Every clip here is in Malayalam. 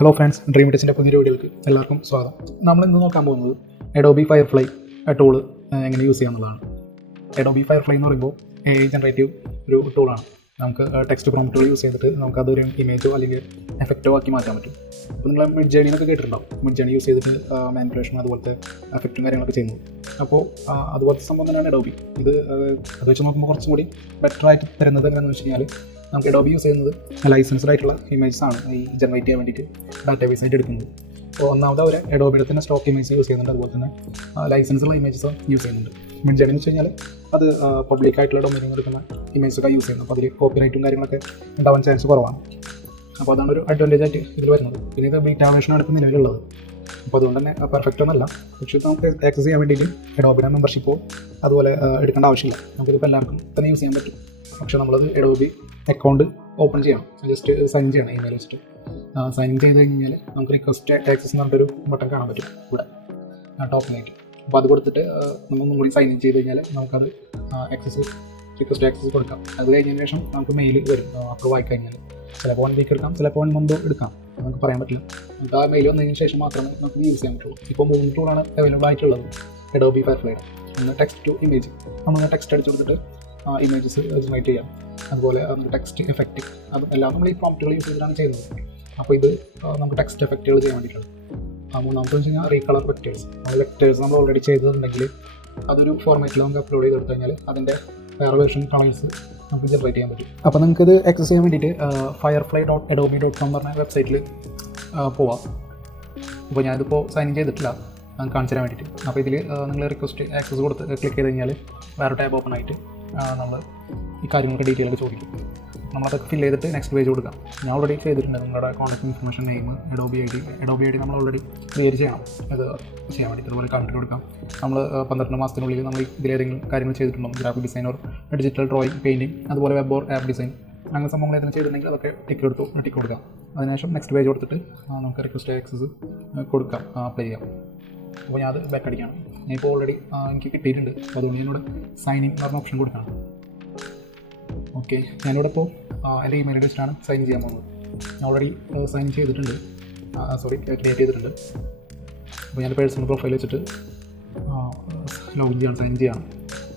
ഹലോ ഫ്രണ്ട്സ്, ഡ്രീമിറ്റച്ചിൻ്റെ പുതിയൊരു വീഡിയോയിലേക്ക് എല്ലാവർക്കും സ്വാഗതം. നമ്മൾ ഇന്ന് നോക്കാൻ പോകുന്നത് Adobe Firefly ടൂൾ എങ്ങനെ യൂസ് ചെയ്യാമെന്നുള്ളതാണ്. Adobe Firefly എന്ന് പറയുമ്പോൾ AI ജനറേറ്റീവ് ഒരു ടൂളാണ്. നമുക്ക് ടെക്സ്റ്റ് പ്രോംപ്റ്റുകൾ യൂസ് ചെയ്തിട്ട് നമുക്കതൊരു ഇമേജോ അല്ലെങ്കിൽ എഫക്റ്റോ ആക്കി മാറ്റാൻ പറ്റും. അപ്പോൾ നിങ്ങൾ മിഡ് ജേണി എന്നൊക്കെ കേട്ടിട്ടുണ്ടാവും. മിഡ് ജേണി യൂസ് ചെയ്തിട്ട് മാനിപ്പുലേഷൻ അതുപോലത്തെ എഫക്റ്റും കാര്യങ്ങളൊക്കെ ചെയ്യുന്നത്. അപ്പോൾ അതുപോലത്തെ സംഭവം തന്നെയാണ് Adobe. അത് വെച്ച് നോക്കുമ്പോൾ കുറച്ചും കൂടി ബെറ്റർ ആയിട്ട് തരുന്നത് എങ്ങനെയാണെന്ന് വെച്ച് കഴിഞ്ഞാൽ, നമുക്ക് Adobe യൂസ് ചെയ്യുന്നത് ലൈസൻസ്ഡ് ആയിട്ടുള്ള ഇമേജസ് ആണ് ഈ ജനറേറ്റ് ചെയ്യാൻ വേണ്ടിയിട്ട് ഡാറ്റാബേസ് ആയിട്ട് എടുക്കുന്നത്. അപ്പോൾ ഒന്നാമത് അവർ Adobeയുടെ തന്നെ സ്റ്റോക്ക് ഇമേജ് യൂസ് ചെയ്യുന്നുണ്ട്, അതുപോലെ തന്നെ ലൈസൻസുള്ള ഇമേജസ് യൂസ് ചെയ്യുന്നുണ്ട്. മിഡ് ജേണി എന്ന് വെച്ച് കഴിഞ്ഞാൽ അത് പബ്ലിക് ആയിട്ടുള്ള ഡൊമൈനിൽ എടുക്കുന്ന ഇമേജൊക്കെ യൂസ് ചെയ്യുന്നത്. അപ്പോൾ അതിൽ കോപ്പിറൈറ്റും കാര്യങ്ങളൊക്കെ ഉണ്ടാവാൻ ചാൻസ് കുറവാണ്. അപ്പോൾ അതാണ് ഒരു അഡ്വാൻറ്റേജ് ആയിട്ട് ഇതിൽ വരുന്നത്. പിന്നെ ഇത് ബീറ്റാ വേർഷനാണ് ഇപ്പോൾ നിലവിലുള്ളത്. അപ്പോൾ അതുകൊണ്ട് തന്നെ പെർഫെക്റ്റ് ഒന്നല്ല, പക്ഷേ നമുക്ക് ആക്സസ് ചെയ്യാൻ വേണ്ടിയിട്ട് Adobeയുടെ മെമ്പർഷിപ്പോ അതുപോലെ എടുക്കേണ്ട ആവശ്യമില്ല. നമുക്കിതിപ്പോൾ എല്ലാവർക്കും തന്നെ യൂസ് ചെയ്യാൻ പറ്റും. പക്ഷേ നമ്മളത് Adobe അക്കൗണ്ട് ഓപ്പൺ ചെയ്യണം, ജസ്റ്റ് സൈൻ ചെയ്യണം ഇമെയിൽ വെച്ചിട്ട്. സൈൻ ചെയ്ത് കഴിഞ്ഞാൽ നമുക്ക് റിക്വസ്റ്റ് ആക്സസ് എന്ന് പറഞ്ഞിട്ടൊരു ബട്ടൺ കാണാൻ പറ്റും ഇവിടെ ടോപ്പിനായിട്ട്. അപ്പോൾ അത് കൊടുത്തിട്ട് നമ്മളൊന്നും കൂടി സൈൻ ഇൻ ചെയ്ത് കഴിഞ്ഞാൽ നമുക്കത് റിക്വസ്റ്റ് ആക്സസ് കൊടുക്കാം. അത് കഴിഞ്ഞതിന് ശേഷം നമുക്ക് മെയിൽ വരും. അപ്രൂവ് ആയി കഴിഞ്ഞാൽ ചിലപ്പോൾ 1 വീക്ക് എടുക്കാം, ചിലപ്പോൾ 1 മന്ത് എടുക്കാം, നമുക്ക് പറയാൻ പറ്റില്ല. നമുക്ക് ആ മെയിൽ വന്നതിന് ശേഷം മാത്രമേ നമുക്ക് യൂസ് ചെയ്യാൻ പറ്റുള്ളൂ. ഇപ്പോൾ 3 ടൂളാണ് അവൈലബിൾ ആയിട്ടുള്ളത് Adobe Fireflyയുടെ. ഒന്ന് ടെക്സ്റ്റ് ടു ഇമേജ്, നമ്മൾ ടെക്സ്റ്റ് അടിച്ചു കൊടുത്തിട്ട് ഇമേജസ് ജനറേറ്റ് ചെയ്യാം. അതുപോലെ നമുക്ക് ടെക്സ്റ്റ് എഫക്റ്റ്, അതും എല്ലാം നമ്മൾ ഈ പ്രോംപ്റ്റുകൾ യൂസ് ചെയ്തിട്ടാണ് ചെയ്യുന്നത്. അപ്പോൾ ഇത് നമുക്ക് ടെക്സ്റ്റ് എഫക്റ്റുകൾ ചെയ്യാൻ വേണ്ടിയിട്ടാണ്. മൂന്നാമത്തെ വെച്ച് കഴിഞ്ഞാൽ റീകളർ വെക്റ്റേഴ്സ് നമ്മൾ ഓൾറെഡി ചെയ്തിട്ടുണ്ടെങ്കിൽ അതൊരു ഫോർമാറ്റിൽ നമുക്ക് അപ്ലോഡ് ചെയ്തെടുത്തു കഴിഞ്ഞാൽ അതിൻ്റെ വേറെ വേർഷൻ കളേഴ്സ് നമുക്ക് ജനറേറ്റ് ചെയ്യാൻ പറ്റും. അപ്പോൾ നമുക്കിത് ആക്സസ് ചെയ്യാൻ വേണ്ടിയിട്ട് firefly.adobe.com പറഞ്ഞ വെബ്സൈറ്റിൽ പോവാം. അപ്പോൾ ഞാനിതിപ്പോൾ സൈൻ ചെയ്തിട്ടില്ല, കാണിച്ചു തരാൻ വേണ്ടിയിട്ട്. അപ്പോൾ ഇതിൽ നിങ്ങൾ റിക്വസ്റ്റ് ആക്സസ് കൊടുത്ത് ക്ലിക്ക് ചെയ്ത് കഴിഞ്ഞാൽ വേറെ ടാബ് ഓപ്പൺ ആയിട്ട് നമ്മൾ ഈ കാര്യങ്ങൾക്ക് ഡീറ്റെയിൽ ആയിട്ട് ചോദിക്കും. നമ്മളതൊക്കെ ഫില്ല് ചെയ്തിട്ട് നെക്സ്റ്റ് പേജ് കൊടുക്കാം. ഞാൻ ഓൾറെഡി ചെയ്തിട്ടുണ്ട്. നിങ്ങളുടെ contact information, name, Adobe ID നമ്മൾ ഓൾറെഡി ക്രിയേറ്റ് ചെയ്യണം ഇത് ചെയ്യാൻ വേണ്ടിയിട്ട്. അതുപോലെ കൺട്രി കൊടുക്കാം. നമ്മൾ 12 മാസത്തിനുള്ളിൽ നമ്മൾ ഇതിലേതെങ്കിലും കാര്യങ്ങൾ ചെയ്തിട്ടുണ്ടോ, graphic design or digital drawing, painting, അതുപോലെ വെബ് ഓർ ആപ്പ് ഡിസൈൻ, അങ്ങനെ സംഭവങ്ങൾ ഏതെങ്കിലും ചെയ്തിട്ടുണ്ടെങ്കിൽ അതൊക്കെ ടിക്ക് കൊടുക്കാം. അതിനുശേഷം നെക്സ്റ്റ് പേജ് കൊടുത്തിട്ട് നമുക്ക് റിക്വസ്റ്റ് ആക്സസ് കൊടുക്കാം, അപ്ലൈ ചെയ്യാം. അപ്പോൾ ഞാൻ അത് ബാക്ക് അടിക്കണം. ഞാനിപ്പോൾ ഓൾറെഡി എനിക്ക് കിട്ടിയിട്ടുണ്ട്. അപ്പോൾ അതുകൊണ്ട് ഞാനിവിടെ സൈൻ ഇൻ പറഞ്ഞ ഓപ്ഷൻ കൊടുക്കണം. ഓക്കെ, ഞാനിവിടെ ഇപ്പോൾ എൻ്റെ ഇമെയിൽ വെച്ചിട്ടാണ് സൈൻ ചെയ്യാൻ പോകുന്നത്. ഞാൻ ഓൾറെഡി സൈൻ ചെയ്തിട്ടുണ്ട്, ക്രിയേറ്റ് ചെയ്തിട്ടുണ്ട്. അപ്പോൾ ഞാൻ പേഴ്സണൽ പ്രൊഫൈൽ വെച്ചിട്ട് ലോഗിൻ ചെയ്യണം, സൈൻ ചെയ്യണം.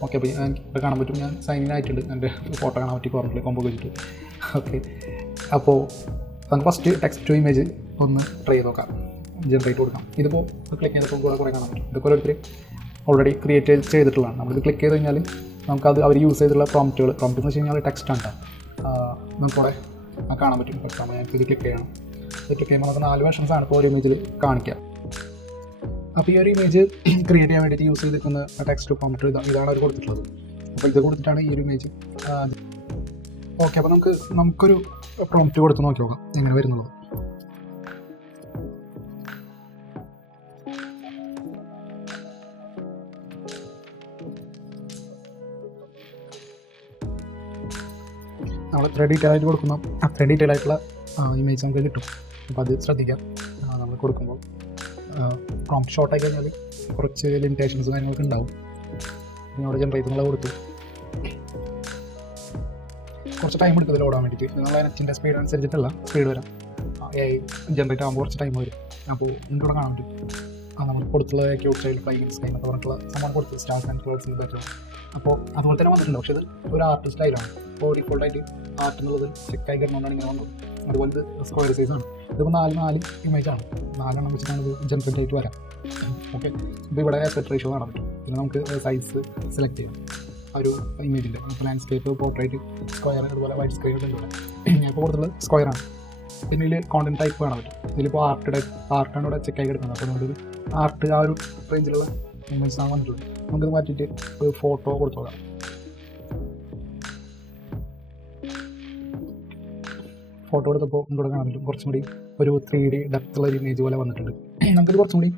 ഓക്കെ, അപ്പോൾ ഇവിടെ കാണാൻ പറ്റും ഞാൻ സൈൻ ഇൻ ആയിട്ടുണ്ട്. എൻ്റെ ഫോട്ടോ കാണാൻ പറ്റി കോർണറിൽ കോമ്പോ വെച്ചിട്ട്. ഓക്കെ, അപ്പോൾ നമുക്ക് ഫസ്റ്റ് ടെക്സ്റ്റ് ടു ഇമേജ് ഒന്ന് ട്രൈ ചെയ്ത് നോക്കാം, ജനറേറ്റ് കൊടുക്കാം. ഇതിപ്പോൾ ക്ലിക്ക് ചെയ്തപ്പോൾ കുറേ കാണാൻ പറ്റും. ഇതൊക്കെ ഓരോരുത്തർ ഓൾറെഡി ക്രിയേറ്റ് ചെയ്തിട്ടുള്ളതാണ്. നമ്മളിത് ക്ലിക്ക് ചെയ്ത് കഴിഞ്ഞാൽ നമുക്കത് അവർ യൂസ് ചെയ്തിട്ടുള്ള പ്രോംപ്റ്റ് എന്ന് വെച്ച് കഴിഞ്ഞാൽ ടെക്സ്റ്റ് ആണ്. നമുക്കിവിടെ കാണാൻ പറ്റും. ഫോർ എക്സാമ്പിൾ ഞാൻ ഇത് ക്ലിക്ക് ചെയ്യണം. ഇത് ക്ലിക്ക് ചെയ്യുമ്പോൾ നമുക്ക് 4 വേർഷൻസ് ആണ് ഇപ്പോൾ ഒരു ഇമേജിൽ കാണിക്കുക. അപ്പോൾ ഈ ഒരു ഇമേജ് ക്രിയേറ്റ് ചെയ്യാൻ വേണ്ടിയിട്ട് യൂസ് ചെയ്തിരിക്കുന്ന ടെക്സ്റ്റ് പ്രോംപ്റ്റ് ഇതാണ് അവർ കൊടുത്തിട്ടുള്ളത്. അപ്പോൾ ഇത് കൊടുത്തിട്ടാണ് ഈ ഒരു ഇമേജ്. ഓക്കെ, അപ്പോൾ നമുക്കൊരു പ്രോംപ്റ്റ് കൊടുത്ത് നോക്കി നോക്കാം എങ്ങനെ വരുന്നുള്ളത്. നമ്മൾ എത്ര ഡീറ്റെയിൽ ആയിട്ട് കൊടുക്കുന്ന അത്ര ഡീറ്റെയിൽ ആയിട്ടുള്ള ഇമേജ് നമുക്ക് കിട്ടും. അപ്പോൾ അത് ശ്രദ്ധിക്കാം. നമ്മൾ കൊടുക്കുമ്പോൾ പ്രോംപ്റ്റ് ഷോർട്ടായി കഴിഞ്ഞാൽ കുറച്ച് ലിമിറ്റേഷൻസ് കാര്യങ്ങളൊക്കെ ഉണ്ടാവും. അവിടെ ജനറേറ്റ് നമ്മൾ കൊടുത്തു കുറച്ച് ടൈം എടുക്കും ഇതിൽ ഓടാൻ വേണ്ടിയിട്ട്. നമ്മളെ നെറ്റിൻ്റെ സ്പീഡ് അനുസരിച്ചിട്ടുള്ള സ്പീഡ് വരാം. ജനറേറ്റ് ആകുമ്പോൾ കുറച്ച് ടൈം വരും. അപ്പോൾ ഇവിടെ കാണാൻ പറ്റും നമ്മൾ കൊടുത്തുള്ള ക്യൂട്ട് സ്റ്റൈൽ ഫ്ലൈങ് സ്കൈൻ എന്നൊക്കെ പറഞ്ഞിട്ടുള്ള സംഭവം കൊടുത്തു. Stars and clouds better. അപ്പോൾ അതുപോലെ തന്നെ വന്നിട്ടുണ്ട്. പക്ഷേ ഇത് ഒരു ആർട്ട് സ്റ്റൈലാണ്. ഇപ്പോൾ ഡിഫോൾട്ടായിട്ട് ആർട്ട് എന്നുള്ളത് ചെക്കായി കിടന്നുകൊണ്ടാണ് ഇങ്ങനെ വന്നത്. അതുപോലെ ഇത് സ്ക്വയർ സൈസാണ്. ഇതിപ്പോൾ 4 ഇമേജാണ്. 4 വെച്ചിട്ടാണ് ഇത് ജനറേറ്റ് ആയിട്ട് വരാം. ഓക്കെ, ഇപ്പോൾ ഇവിടെ ആസ്പെക്ട് റേഷ്യോ കാണാൻ പറ്റും. പിന്നെ നമുക്ക് സൈസ് സെലക്ട് ചെയ്യാം ഒരു ഇമേജിൻ്റെ. ഇപ്പോൾ ലാൻഡ്സ്കേപ്പ്, പോർട്രേറ്റ്, സ്ക്വയർ, അതുപോലെ വൈറ്റ് സ്ക്രീൻ ഉണ്ട് ഇവിടെ. ഞാനിപ്പോൾ കൊടുത്തുള്ളത് സ്ക്വയറാണ്. പിന്നെ ഇതിൽ കോണ്ടന്റ് ടൈപ്പ് കാണാൻ പറ്റും. ഇതിലിപ്പോൾ ആർട്ടാണ് ഇവിടെ ചെക്കായി കിടക്കുന്നത്. അപ്പോൾ നമുക്ക് ആർട്ട് ആ ഒരു റേഞ്ചിലുള്ള ഇമേജ് ആണ് വന്നിട്ടുള്ളത്. നമുക്കിത് മാറ്റിയിട്ട് ഒരു ഫോട്ടോ കൊടുത്തു നോക്കാം. ഫോട്ടോ എടുത്തപ്പോൾ ഇവിടെ കാണാൻ പറ്റും കുറച്ചും കൂടി ഒരു 3D ഡെപ്തുള്ള ഒരു ഇമേജ് പോലെ വന്നിട്ടുണ്ട്. നമുക്കിത് കുറച്ചും കൂടി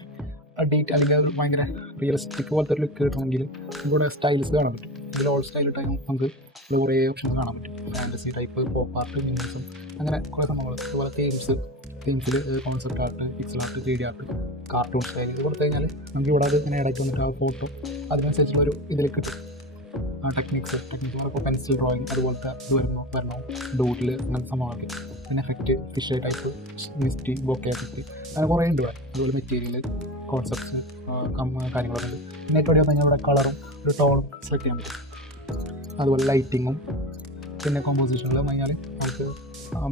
ഡീറ്റെയിൽ അല്ലെങ്കിൽ ഒരു ഭയങ്കര റിയലിസ്റ്റിക് പോലത്തെ ഒരു ലുക്ക് കിട്ടണമെങ്കിൽ ഇവിടെ സ്റ്റൈൽസ് കാണാൻ പറ്റും. ഇതിൽ ഓൾ സ്റ്റൈൽ ഇട്ടാലും നമുക്ക് കുറേ ഓപ്ഷൻസ് കാണാൻ പറ്റും. Fantasy type, pop art, minimalism, അങ്ങനെ കുറേ സംഭവങ്ങൾ. അതുപോലെ തീംസിൽ concept art, pixel art, 3D art, cartoon style ഇത് കൊടുത്തു കഴിഞ്ഞാൽ നമുക്ക് ഇവിടെ അത് ഇങ്ങനെ ഇടയ്ക്ക് വന്നിട്ട് ആ ഫോട്ടോ അതിനനുസരിച്ചുള്ളൊരു ഇതിൽ കിട്ടും. ടെക്നിക്സ് ഇപ്പോൾ പെൻസിൽ ഡ്രോയിങ് അതുപോലത്തെ ഇത് വരണോ ഡൂഡിൽ അങ്ങനത്തെ സംഭവമൊക്കെ. പിന്നെ effect fish type misty bouquet effect അങ്ങനെ കുറേ ഉണ്ട് ഇവിടെ. അതുപോലെ മെറ്റീരിയൽ കോൺസെപ്റ്റ്സ് കാര്യങ്ങളൊക്കെ ഉണ്ട്. പിന്നെ ഏറ്റവും അധികം തന്നെ ഇവിടെ കളറും ഒരു ടോണും സെലക്ട് ചെയ്യാൻ പറ്റും. അതുപോലെ ലൈറ്റിങ്ങും പിന്നെ കോമ്പോസിഷനിൽ കഴിഞ്ഞാൽ നമുക്ക്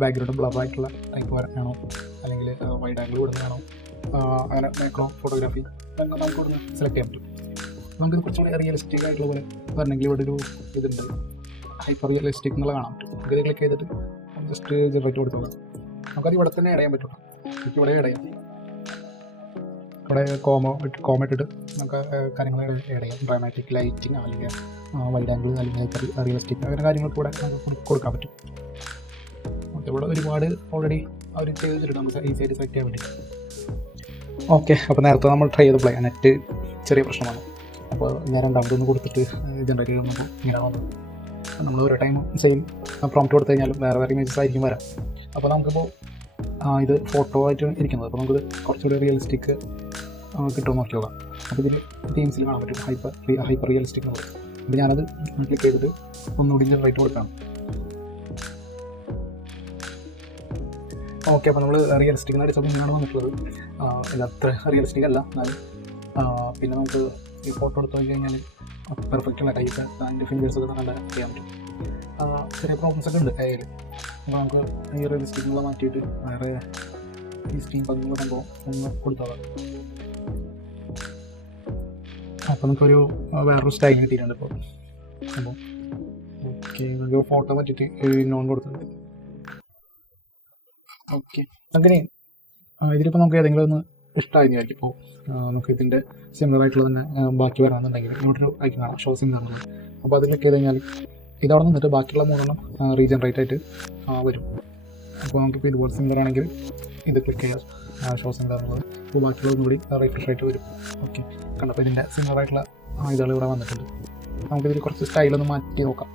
ബാക്ക്ഗ്രൗണ്ട് ബ്ലറായിട്ടുള്ള ടൈപ്പ് വേണോ അല്ലെങ്കിൽ വൈഡ് ആംഗിൾ വിടുന്നതാണോ അങ്ങനെ മാക്രോ ഫോട്ടോഗ്രാഫി നമുക്ക് ഇവിടെ സെലക്ട് ചെയ്യാൻ പറ്റും. നമുക്കിത് കുറച്ചുകൂടി റിയലിസ്റ്റിക് ആയിട്ടുള്ള പോലെ വരണമെങ്കിൽ ഇവിടെ ഒരു ഇതുണ്ട് ഹൈപ്പർ റിയലിസ്റ്റിക് എന്നുള്ള കാണാൻ പറ്റും. ഇത് ക്ലിക്ക് ചെയ്തിട്ട് ജസ്റ്റ് ജനറേറ്റ് കൊടുത്തു നോക്കാം. നമുക്കത് ഇവിടെ തന്നെ ആഡ് ചെയ്യാൻ പറ്റും. എനിക്ക് ഇവിടെ ആഡ് ചെയ്യാം. ഇവിടെ കോമ ഇട്ടിട്ട് നമുക്ക് കാര്യങ്ങൾ ആഡ് ചെയ്യാം. ഡ്രാമാറ്റിക് ലൈറ്റിങ് അല്ലെങ്കിൽ വൈഡ് ആംഗിൾ അല്ലെങ്കിൽ റിയലിസ്റ്റിക് അങ്ങനെ കാര്യങ്ങൾക്ക് ഇവിടെ നമുക്ക് കൊടുക്കാൻ പറ്റും. ഓക്കെ, ഇവിടെ ഒരുപാട് ഓൾറെഡി അവർ ചെയ്ത് വെച്ചിട്ടുണ്ട് നമുക്ക് ഈസി ആയിട്ട് സെലക്ട് ചെയ്യാൻ വേണ്ടി. ഓക്കെ, അപ്പോൾ നേരത്തെ നമ്മൾ ട്രൈ ചെയ്ത പ്ലേ നെറ്റ് ചെറിയ പ്രശ്നമാണ്. അപ്പോൾ ഞാൻ രണ്ടാമതൊന്ന് കൊടുത്തിട്ട് ജനറേറ്റ് ചെയ്ത് നോക്കുമ്പോൾ ഇങ്ങനെ വന്നത്. നമ്മൾ ഓരോ ടൈം സെയിം പ്രോംപ്റ്റ് കൊടുത്തു കഴിഞ്ഞാലും വേറെ ഇമേജസ് ആയിരിക്കും വരാം. അപ്പോൾ നമുക്കിപ്പോൾ ഇത് ഫോട്ടോ ആയിട്ട് ഇരിക്കുന്നത്. അപ്പോൾ നമുക്കിത് കുറച്ചുകൂടി റിയലിസ്റ്റിക് കിട്ടുമെന്ന് നോക്കി നോക്കാം. അപ്പോൾ ഇതിൽ തീംസിൽ കാണാൻ പറ്റും ഹൈപ്പർ റിയലിസ്റ്റിക് എന്നുള്ളത്. അപ്പോൾ ഞാനത് ക്ലിക്ക് ചെയ്തിട്ട് ഒന്നുകൂടി ജനറേറ്റ് കൊടുക്കാം. ഓക്കെ, അപ്പോൾ നമ്മൾ റിയലിസ്റ്റിക് എന്ന് അടിച്ചപ്പോൾ ഇങ്ങനെയാണ് വന്നിട്ടുള്ളത്. ഇത് അത്ര റിയലിസ്റ്റിക് അല്ല എന്നാലും. പിന്നെ നമുക്ക് ഈ ഫോട്ടോ എടുത്ത് നോക്കി കഴിഞ്ഞാൽ പെർഫെക്റ്റുള്ള കൈസ് അതിൻ്റെ ഫിംഗേഴ്സൊക്കെ നല്ല ചെയ്യാൻ പറ്റും. ചെറിയ പ്രോബ്ലംസ് ഒക്കെ ഉണ്ട് കയ്യിൽ. അപ്പോൾ നമുക്ക് ഈ റിയലിസ്റ്റിക്കുള്ള മാറ്റിയിട്ട് വേറെ ഈ സ്റ്റീം പതിനുള്ള സംഭവം ഒന്ന് കൊടുത്തോളാം. അപ്പോൾ നമുക്കൊരു വേറൊരു സ്റ്റൈൽ കിട്ടിയിട്ടുണ്ട് ഇപ്പോൾ സംഭവം. ഓക്കെ, നമുക്ക് ഫോട്ടോ പറ്റിയിട്ട് നോൺ കൊടുത്തിട്ടുണ്ട്. ഓക്കെ, അങ്ങനെ ഇതിലിപ്പോൾ നമുക്ക് ഏതെങ്കിലും ഒന്ന് ഇഷ്ടമായിരിക്കും. ഇപ്പോൾ നമുക്ക് ഇതിൻ്റെ സിമിലർ ആയിട്ടുള്ള തന്നെ ബാക്കി വരാമെന്നുണ്ടെങ്കിൽ ഇവിടെ ഒരു ഐക്കൺ കാണാം ഷോ സിമിലർ എന്നുള്ളത്. അപ്പോൾ അതിൽ ക്ലിക്ക് ചെയ്ത് കഴിഞ്ഞാൽ ഇതവിടെ നിന്നിട്ട് ബാക്കിയുള്ള മൂന്നെണ്ണം റീജനറേറ്റ് ആയിട്ട് വരും. അപ്പോൾ നമുക്കിപ്പോൾ ഇതുപോലെ സിമിലർ ആണെങ്കിൽ ഇത് ക്ലിക്ക് ചെയ്യാം ഷോ സിമിലർ എന്നുള്ളത്. അപ്പോൾ ബാക്കിയുള്ള ഒന്നുകൂടി റീഫ്രഷ് ആയിട്ട് വരും. ഓക്കെ, കണ്ടപ്പോൾ ഇതിൻ്റെ സിമിലർ ആയിട്ടുള്ള ഇതുകൾ ഇവിടെ വന്നിട്ടുണ്ട്. നമുക്കിതിൽ കുറച്ച് സ്റ്റൈലൊന്ന് മാറ്റി നോക്കാം.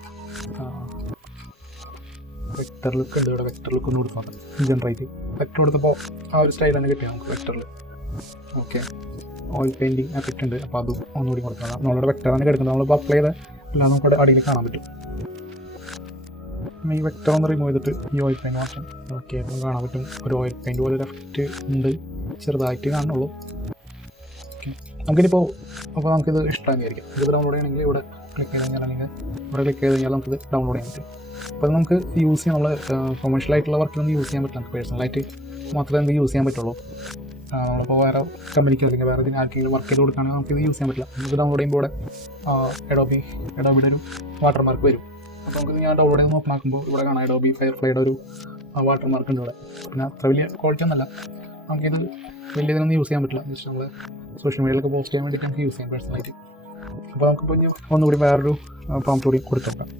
വെക്ടർ ലുക്ക് ഉണ്ട് ഇവിടെ. വെക്ടർ ലുക്ക് ഒന്ന് കൊടുത്ത് നോക്കാം. ജനറേറ്റ് വെക്ടർ കൊടുത്തപ്പോൾ ആ ഒരു സ്റ്റൈൽ തന്നെ കിട്ടിയത് നമുക്ക് വെക്ടറിൽ. ഓക്കെ, ഓയിൽ പെയിൻറ്റിങ് എഫക്റ്റ് ഉണ്ട്. അപ്പോൾ അതും ഒന്നുകൂടി കൊടുക്കാം. നമ്മളുടെ വെക്ടർ തന്നെ കിടക്കുന്നത് നമ്മളിപ്പോൾ അപ്ലൈ ചെയ്ത് അല്ലാതെ നമുക്ക് അടിയിൽ കാണാൻ പറ്റും. ഈ വെക്ടർ ഒന്ന് റിമൂവ് ചെയ്തിട്ട് ഈ ഓയിൽ പെയിൻറ്റ് മാത്രം. ഓക്കെ, അപ്പം കാണാൻ പറ്റും ഒരു ഓയിൽ പെയിൻറ്റ് പോലെ ഒരു എഫക്റ്റ് ഉണ്ട്, ചെറുതായിട്ട് കാണുന്നുള്ളൂ. ഓക്കെ, നമുക്കിനിപ്പോൾ അപ്പോൾ നമുക്കിത് ഇഷ്ടമായിരിക്കും. ഇത് ഡൗൺലോഡ് ചെയ്യണമെങ്കിൽ ഇവിടെ ക്ലിക്ക് ചെയ്ത് കഴിഞ്ഞാൽ ഇവിടെ ക്ലിക്ക് ചെയ്ത് കഴിഞ്ഞാൽ നമുക്കിത് ഡൗൺലോഡ് ചെയ്യാൻ പറ്റും. അപ്പോൾ അത് നമുക്ക് യൂസ് ചെയ്യാൻ നമ്മൾ കൊമേഴ്ഷ്യലായിട്ടുള്ള വർക്കിലൊന്നും യൂസ് ചെയ്യാൻ പറ്റില്ല. നമുക്ക് പേഴ്സണലായിട്ട് മാത്രമേ നമുക്ക് യൂസ് ചെയ്യാൻ പറ്റുള്ളൂ. നമ്മളിപ്പോൾ വേറെ കമ്പനിക്കോ അല്ലെങ്കിൽ വേറെ ഇതിന് ആർക്കെങ്കിലും വർക്ക് ചെയ്ത് കൊടുക്കുകയാണെങ്കിൽ നമുക്കിത് യൂസ് ചെയ്യാൻ പറ്റില്ല. നമുക്ക് ഡൗൺലോഡ് ചെയ്യുമ്പോൾ ഇവിടെ എഡോബിയുടെ ഒരു വാട്ടർമാർക്ക് വരും. അപ്പോൾ നമുക്ക് ഞാൻ ഡൗൺലോഡ് ചെയ്ത് നോക്കുമ്പോൾ ഇവിടെ കാണാം അഡോബി ഫയർഫ്ലൈയുടെ ഒരു വാട്ടർമാർക്ക് ഉണ്ട് ഇവിടെ. പിന്നെ അത്ര വലിയ ക്വാളിറ്റി ഒന്നല്ല. നമുക്കിത് വലിയ ഇതിനൊന്നും യൂസ് ചെയ്യാൻ പറ്റില്ല. ജസ്റ്റ് നമ്മൾ സോഷ്യൽ മീഡിയയിലൊക്കെ പോസ്റ്റ് ചെയ്യാൻ വേണ്ടിയിട്ട് നമുക്ക് യൂസ് ചെയ്യാം പേഴ്സണലായിട്ട്. അപ്പോൾ നമുക്കിപ്പോൾ ഇനി ഒന്നുകൂടി വേറൊരു പ്രോംപ്റ്റ് കൂടി കൊടുത്തു നോക്കാം.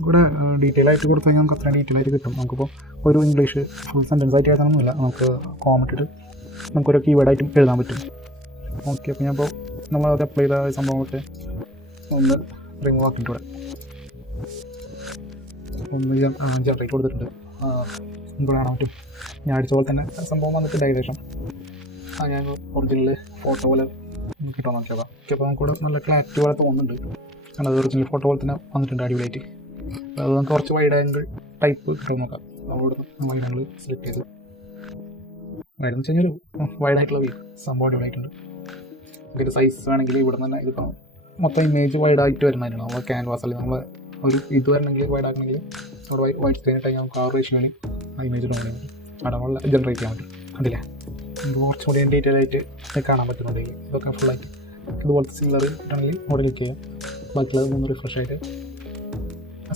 ഇവിടെ ഡീറ്റെയിൽ ആയിട്ട് കൊടുത്തു കഴിഞ്ഞാൽ നമുക്ക് അത്രയും ഡീറ്റെയിൽ ആയിട്ട് കിട്ടും. നമുക്കിപ്പോൾ ഒരു ഇംഗ്ലീഷ് ഫുൾ സെൻറ്റൻസ് ആയിട്ട് എഴുതാനൊന്നുമില്ല. നമുക്ക് കോമറ്റിട്ട് നമുക്കൊരു കീവേഡായിട്ടും എഴുതാൻ പറ്റും. ഓക്കെ, അപ്പോൾ ഞാനിപ്പോൾ നമ്മളത് അപ്ലൈ ചെയ്ത സംഭവമൊക്കെ ഒന്ന് റിമൂവ് ആക്കിയിട്ട് ഒന്ന് ജനറേറ്റ് കൊടുത്തിട്ടുണ്ട്. നമുക്ക് കാണാൻ പറ്റും ഞാൻ അടിച്ച പോലെ തന്നെ സംഭവം വന്നിട്ടുണ്ട് ഏകദേശം. ഞാൻ ഒറിജിനൽ ഫോട്ടോ പോലെ കിട്ടാൻ നോക്കിയതാണ്. ഓക്കെ, അപ്പോൾ നമുക്കിവിടെ നല്ല ക്ലാരിറ്റി പോലെ തോന്നുന്നുണ്ട്. കാരണം അത് ഒറിജിനൽ ഫോട്ടോ പോലെ തന്നെ വന്നിട്ടുണ്ട് അടിപൊളിയായിട്ട്. അത് നമുക്ക് കുറച്ച് വൈഡ് ആംഗിൾ ടൈപ്പ് കിട്ടുമെന്ന് നോക്കാം. നമ്മളിവിടെ വൈഡ് ആംഗിൾ സെലക്ട് ചെയ്ത് വൈഡ് എന്ന് വെച്ച് കഴിഞ്ഞാൽ ഒരു വൈഡ് ആയിട്ടുള്ള വ്യൂ സംഭവം അടിപൊളിയായിട്ടുണ്ട്. നമുക്കൊരു സൈസ് വേണമെങ്കിൽ ഇവിടെ തന്നെ ഇതിപ്പോൾ മൊത്തം ഇമേജ് വൈഡ് ആയിട്ട് വരുന്നതിനാണ്. നമ്മൾ ക്യാൻവാസ് അല്ലെങ്കിൽ നമ്മൾ ഒരു ഇത് വരണമെങ്കിൽ വൈഡ് ആക്കണമെങ്കിൽ നമ്മുടെ വൈഡ് സ്ക്രീൻ ഇട്ടാൽ നമുക്ക് ആ റേഷ്യോയിൽ ആ ഇമേജ് ഡൗൺ ചെയ്യാൻ പറ്റും. അടവുള്ള ജനറേറ്റ് ചെയ്യാൻ പറ്റും. കണ്ടില്ലേ, നമുക്ക് കുറച്ചും കൂടി ഡീറ്റെയിൽ ആയിട്ട് കാണാൻ പറ്റുന്നുണ്ടെങ്കിൽ ഇതൊക്കെ ഫുള്ളായിട്ട് ഇതുപോലത്തെ സിമിലർ കിട്ടണമെങ്കിൽ അവിടെ ക്ലിക്ക് ചെയ്യാം. ബാക്കിയുള്ളത് ഒന്ന് റിഫ്രഷ് ആയിട്ട്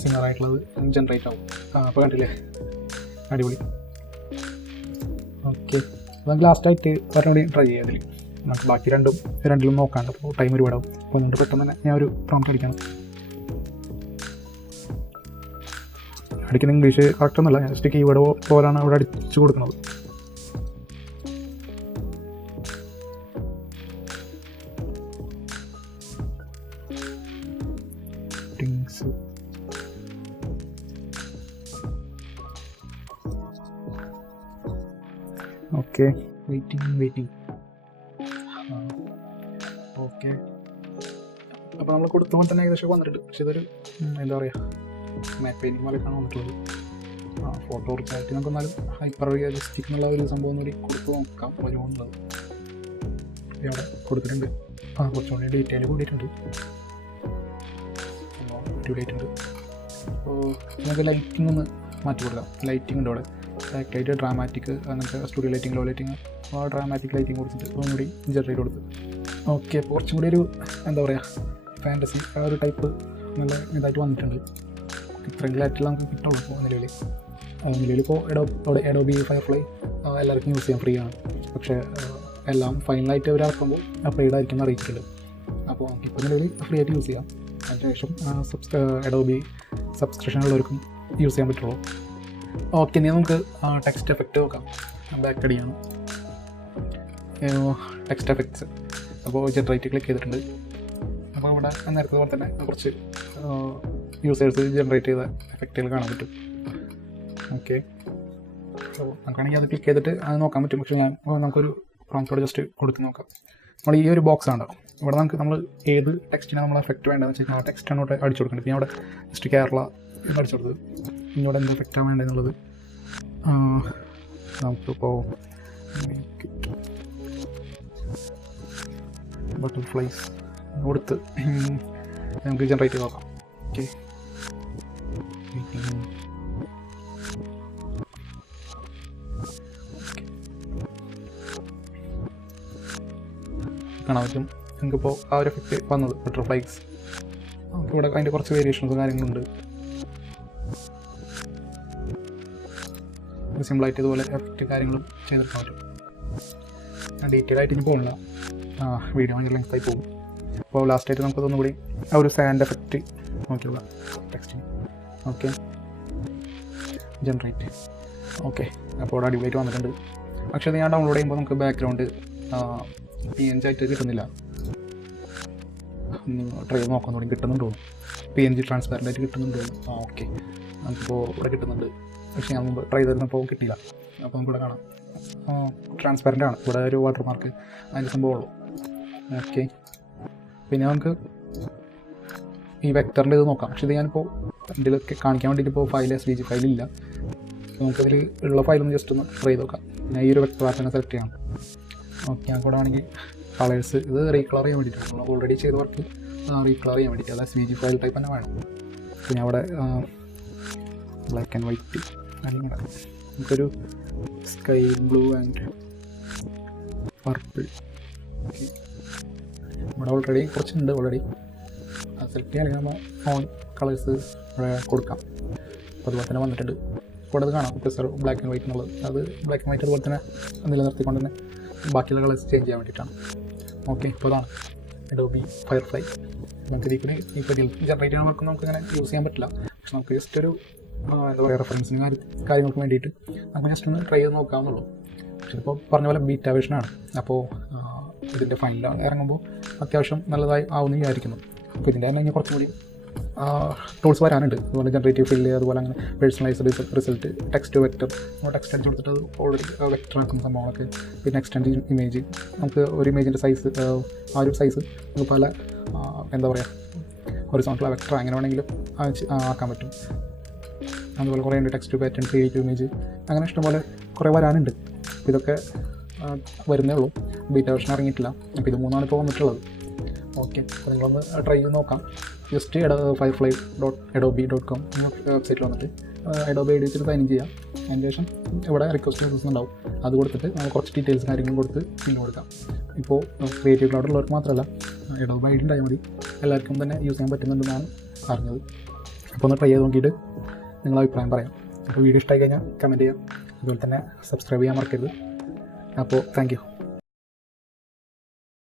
സിമിലർ ആയിട്ടുള്ളത് ജനറേറ്റ് ആവും. അപ്പോൾ കണ്ടില്ലേ, അടിപൊളി. ഓക്കെ, നമുക്ക് ലാസ്റ്റായിട്ട് പറഞ്ഞുകൂടി ട്രൈ ചെയ്യാം. അതിൽ നമുക്ക് ബാക്കി രണ്ടിലും നോക്കാണ്ട് അപ്പോൾ ടൈം ഒരുപാടാവും. അപ്പോൾ അതുകൊണ്ട് പെട്ടെന്ന് തന്നെ ഞാൻ ഒരു പ്രോംപ്റ്റ് അടിക്കണം. അടിക്കുന്ന ഇംഗ്ലീഷ് കറക്റ്റ് ഒന്നുമല്ല, ജസ്റ്റ് കീവേഡ് പോലാണ് അവിടെ അടിച്ചു കൊടുക്കുന്നത്. Okay, waiting. ഓക്കെ, അപ്പോൾ നമ്മൾ കൊടുത്തുമ്പോൾ തന്നെ ഏകദേശം വന്നിട്ടുണ്ട്. പക്ഷേ ഇതൊരു എന്താ പറയുക, മാറ്റ് പെയിൻറ്റിങ് പോലെയൊക്കെയാണ് വന്നിട്ടുള്ളത്. ഫോട്ടോ കുറച്ചായിട്ട് നമുക്ക് എന്നാലും ഹൈപ്പർ റിയലിസ്റ്റിക് എന്നുള്ള ഒരു സംഭവം കൂടി കൊടുത്ത് നോക്കാം വരുന്നുള്ളത്. ഇവിടെ കൊടുത്തിട്ടുണ്ട്. കുറച്ചുകൂടി ഡീറ്റെയിൽ കൂടിയിട്ടുണ്ട്, അടിപൊളിയായിട്ടുണ്ട്. അപ്പോൾ നമുക്ക് ലൈറ്റിംഗ് ഒന്ന് മാറ്റി കൊടുക്കാം. ലൈറ്റിംഗ് ഉണ്ട് അവിടെ, ബാക്ക് ലൈറ്റ്, ഡ്രാമാറ്റിക്, അങ്ങനത്തെ studio lighting, low lighting, dramatic lighting കൊടുത്തിട്ട് ഒന്നും കൂടി ജനറേറ്റ് കൊടുത്ത്. ഓക്കെ, അപ്പോൾ കുറച്ചും കൂടി ഒരു എന്താ പറയുക, ഫാൻറ്റസി ആ ഒരു ടൈപ്പ് നല്ല ഇതായിട്ട് വന്നിട്ടുണ്ട്. ഇത്രയും ക്ലാരിറ്റിയിൽ നമുക്ക് കിട്ടുള്ളൂ ഇപ്പോൾ നിലവിലിപ്പോൾ Adobe Firefly എല്ലാവർക്കും യൂസ് ചെയ്യാൻ ഫ്രീ ആണ്. പക്ഷേ എല്ലാം ഫൈനലായിട്ട് അവർ ഇറക്കുമ്പോൾ പെയ്ഡ് ആയിരിക്കും എന്ന് അറിയിച്ചിട്ടുണ്ട്. അപ്പോൾ ഇപ്പോൾ നിലവിൽ ഫ്രീ ആയിട്ട് യൂസ് ചെയ്യാം. അതിനുശേഷം Adobe സബ്സ്ക്രിപ്ഷൻ ഉള്ളവർക്കും യൂസ് ചെയ്യാൻ പറ്റുള്ളൂ. ഓക്കെ, ഇനി നമുക്ക് ടെക്സ്റ്റ് എഫക്റ്റ് നോക്കാം. ബാക്ക് അടിയാണ് ടെക്സ്റ്റ് എഫക്ട്സ്. അപ്പോൾ ജനറേറ്റ് ക്ലിക്ക് ചെയ്തിട്ടുണ്ട്. അപ്പോൾ ഇവിടെ നേരത്തെ പോലെ തന്നെ കുറച്ച് യൂസേഴ്സ് ജനറേറ്റ് ചെയ്ത എഫക്റ്റുകൾ കാണാൻ പറ്റും. ഓക്കെ, അപ്പോൾ നമുക്കാണെങ്കിൽ അത് ക്ലിക്ക് ചെയ്തിട്ട് അത് നോക്കാൻ പറ്റും. പക്ഷേ നമുക്കൊരു പ്രോംപ്റ്റോട് ജസ്റ്റ് കൊടുത്ത് നോക്കാം. നമ്മൾ ഈ ഒരു ബോക്സ് ആണ് ഇവിടെ നമ്മൾ ഏത് ടെക്സ്റ്റിനാണ് നമ്മൾ എഫക്റ്റ് വേണ്ടതെന്ന് വെച്ചാൽ ആ ടെക്സ്റ്റ് അങ്ങോട്ട് അടിച്ചു കൊടുക്കേണ്ടത്. പിന്നെ അവിടെ ജസ്റ്റ് കേരള ഇത് അടിച്ചു കൊടുത്തത്. ഇന്നോട് എന്ത് എഫക്റ്റാണ് വേണ്ടതെന്നുള്ളത് നമുക്കിപ്പോൾ ബട്ടർഫ്ലൈസ് കൊടുത്ത് നമുക്ക് ജനറേറ്റ് ചെയ്ത് നോക്കാം. ഓക്കെ, കാണാൻ പറ്റും നമുക്കിപ്പോൾ ആ ഒരു എഫക്റ്റ് വന്നത് ബട്ടർഫ്ലൈസ്. നമുക്ക് ഇവിടെ അതിൻ്റെ കുറച്ച് വേരിയേഷൻസും കാര്യങ്ങളുണ്ട്. സിമ്പിളായിട്ട് ഇതുപോലെ എഫക്റ്റ് കാര്യങ്ങളും ചെയ്തെടുക്കാൻ പറ്റും. ഡീറ്റെയിൽ ആയിട്ട് ഇനി പോകില്ല, വീഡിയോ ഭയങ്കര ലെങ്തായി പോകും. അപ്പോൾ ലാസ്റ്റായിട്ട് നമുക്കതൊന്നും കൂടി ആ ഒരു സാൻഡ് എഫക്റ്റ് നോക്കിയുള്ള ടെക്സ്റ്റിന്. Okay, generate. ഓക്കെ, അപ്പോൾ അവിടെ അടിപൊളിയായിട്ട് വന്നിട്ടുണ്ട്. പക്ഷേ അത് ഞാൻ ഡൗൺലോഡ് ചെയ്യുമ്പോൾ നമുക്ക് ബാക്ക്ഗ്രൗണ്ട് PNG ആയിട്ട് കിട്ടുന്നില്ല. ട്രൈ നോക്കാൻ തുടങ്ങി കിട്ടുന്നുണ്ടോ, PNG ട്രാൻസ്പാരൻ്റ് ആയിട്ട് കിട്ടുന്നുണ്ടോ? ഓക്കെ, നമുക്കിപ്പോൾ ഇവിടെ കിട്ടുന്നുണ്ട്. പക്ഷേ ഞാൻ മുമ്പ് ട്രൈ ചെയ്തിരുന്നപ്പോൾ കിട്ടിയില്ല. അപ്പോൾ നമുക്കിവിടെ കാണാം ട്രാൻസ്പാരൻ്റ് ആണ്. ഇവിടെ ഒരു വാട്ടർ മാർക്ക് അതിൻ്റെ സംഭവമുള്ളൂ. ഓക്കെ, പിന്നെ നമുക്ക് ഈ വെക്ടറിൻ്റെ ഇത് നോക്കാം. പക്ഷേ ഇത് ഞാനിപ്പോൾ ഇതിലൊക്കെ കാണിക്കാൻ വേണ്ടിയിട്ട് ഇപ്പോൾ ഫയൽ SVG ഫയലില്ല. നമുക്കതിൽ ഉള്ള ഫയലൊന്ന് ജസ്റ്റ് ഒന്ന് ട്രൈ ചെയ്ത് നോക്കാം. ഞാൻ ഈ ഒരു വെക്ടർ ആർട്ട് തന്നെ സെലക്ട് ചെയ്യണം. ഓക്കെ, നമുക്കിവിടെ ആണെങ്കിൽ കളേഴ്സ് ഇത് റീകളർ ചെയ്യാൻ വേണ്ടിയിട്ടാണ്. നമ്മൾ ഓൾറെഡി ചെയ്ത വർക്ക് റീകളർ ചെയ്യാൻ വേണ്ടിയിട്ട് അത് SVG ഫയൽ ടൈപ്പ് തന്നെ വേണം. പിന്നെ അവിടെ ബ്ലാക്ക് ആൻഡ് വൈറ്റ് അങ്ങനെ നമുക്കൊരു sky blue and purple. Okay, ഇവിടെ ഓൾറെഡി കുറച്ചുണ്ട്. ഓൾറെഡി അത് സെലക്ട് ചെയ്യാൻ നമ്മൾ ഫോൺ കളേഴ്സ് ഇവിടെ കൊടുക്കാം. അപ്പോൾ അതുപോലെ തന്നെ വന്നിട്ടുണ്ട്. ഇവിടെ അത് കാണാം പ്രിസർ ബ്ലാക്ക് ആൻഡ് വൈറ്റ് എന്നുള്ളത്. അത് ബ്ലാക്ക് ആൻഡ് വൈറ്റ് അതുപോലെ തന്നെ നിലനിർത്തിക്കൊണ്ട് തന്നെ ബാക്കിയുള്ള കളേഴ്സ് ചേഞ്ച് ചെയ്യാൻ വേണ്ടിയിട്ടാണ്. ഓക്കെ, ഇപ്പോൾ അതാണ് Adobe Firefly. നമുക്ക് ഇതിൽ ഇപ്പോൾ ജനറേറ്റ് ചെയ്യുന്ന വർക്ക് നമുക്കിങ്ങനെ യൂസ് ചെയ്യാൻ പറ്റില്ല. പക്ഷെ നമുക്ക് ജസ്റ്റ് ഒരു എന്താ പറയുക റെഫറൻസിന് കാര്യങ്ങൾക്ക് വേണ്ടിയിട്ട് നമുക്ക് ജസ്റ്റ് ഒന്ന് ട്രൈ ചെയ്ത് നോക്കാമെന്നുള്ളൂ. പക്ഷെ ഇപ്പോൾ പറഞ്ഞ പോലെ ബീറ്റ വേർഷനാണ്. അപ്പോൾ ഇതിൻ്റെ ഫൈനൽ ഇറങ്ങുമ്പോൾ അത്യാവശ്യം നല്ലതായി ആവുമെന്ന് വിചാരിക്കുന്നു. അപ്പോൾ ഇതിൻ്റെ തന്നെ ഇനി കുറച്ചും കൂടി ടൂൾസ് വരാനുണ്ട്. അതുപോലെ ജനറേറ്റീവ് ഫില്ല്, അതുപോലെ അങ്ങനെ personalised result, text vector, text അടിച്ച് കൊടുത്തിട്ട് ഓൾറെഡി വെക്ടർ ആക്കുന്ന സംഭവങ്ങളൊക്കെ. പിന്നെ എക്സ്റ്റെൻഡ് ഇമേജ്, നമുക്ക് ഒരു ഇമേജിൻ്റെ സൈസ് ആ ഒരു സൈസ് നമുക്ക് പല എന്താ പറയുക ഹൊറിസോണ്ടൽ വെക്ടർ അങ്ങനെ വേണമെങ്കിലും ആക്കാൻ പറ്റും. അതുപോലെ കുറേ ഉണ്ട് ടെക്സ്റ്റ് പാറ്റേൺ, ക്രിയേറ്റീവ് ഇമേജ്, അങ്ങനെ ഇഷ്ടംപോലെ കുറേ വരാനുണ്ട്. അപ്പോൾ ഇതൊക്കെ വരുന്നേ ഉള്ളൂ, ബീറ്റ വേർഷൻ ഇറങ്ങിയിട്ടില്ല. അപ്പോൾ ഇത് മൂന്നാണ് ഇപ്പോൾ വന്നിട്ടുള്ളത്. ഓക്കെ, അപ്പോൾ നിങ്ങളൊന്ന് ട്രൈ ചെയ്ത് നോക്കാം. ജസ്റ്റ് firefly.adobe.com വെബ്സൈറ്റിൽ വന്നിട്ട് Adobe ID വെച്ചിട്ട് സൈൻ ഇൻ ചെയ്യാം. അതിന് ശേഷം ഇവിടെ റിക്വസ്റ്റ് പ്രോസസ് ഉണ്ടാവും. അത് കൊടുത്തിട്ട് നമ്മൾ കുറച്ച് ഡീറ്റെയിൽസ് കാര്യങ്ങളും കൊടുത്ത് ഫില്ല് കൊടുക്കാം. ഇപ്പോൾ ക്രിയേറ്റീവ് ക്ലൗഡിലുള്ളവർക്ക് മാത്രമല്ല Adobe ID ഉണ്ടായാൽ മതി, എല്ലാവർക്കും തന്നെ യൂസ് ചെയ്യാൻ പറ്റുന്നുണ്ടെന്നാണ് അറിഞ്ഞത്. അപ്പോൾ ഒന്ന് ട്രൈ ചെയ്ത് നോക്കിയിട്ട് നിങ്ങളുടെ അഭിപ്രായം പറയാം. അപ്പോൾ വീഡിയോ ഇഷ്ടമായി കഴിഞ്ഞാൽ കമൻറ്റ് ചെയ്യാം. അതുപോലെ തന്നെ സബ്സ്ക്രൈബ് ചെയ്യാൻ മറക്കരുത്. അപ്പോൾ താങ്ക് യു.